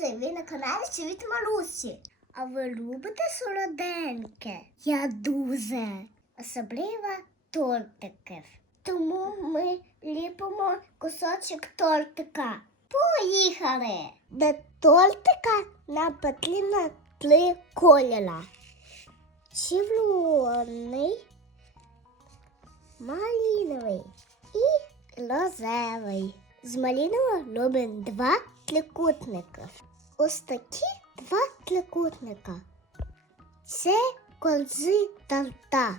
друзі! Ви на каналі Світ Марусі. А ви любите солоденьке? Я дуже. Особливо тортиків. Тому ми ліпимо кусочок тортика. Поїхали! До тортика нам потрібно три кольора. Червоний, малиновий і розовий. З малинового робимо два трикутника. Ось такі два трикутника. Це конзитанта.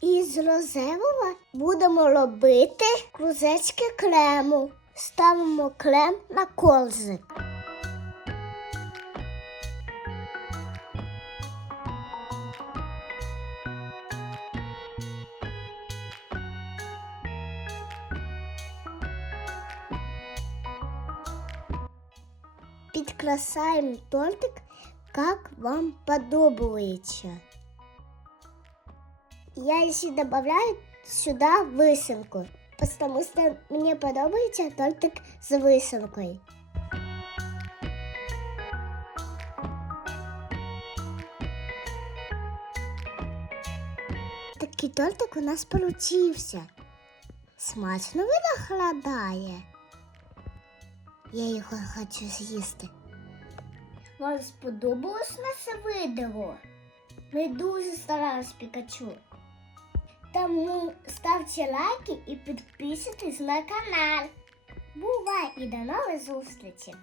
І з розевого будемо робити крузечки крему. Ставимо крем на корзик. Підкрасаємо тортик, как вам подобається. Я еще добавляю сюда висинку, потому что мне подобається тортик з висинкою. Такий тортик у нас получився. Смачно виноградає. Я його хочу з'їсти. Вам сподобалось наше відео? Ми дуже старались Пікачу. Тому ставте лайки і підписуйтесь на канал. Бувай і до нових зустрічей!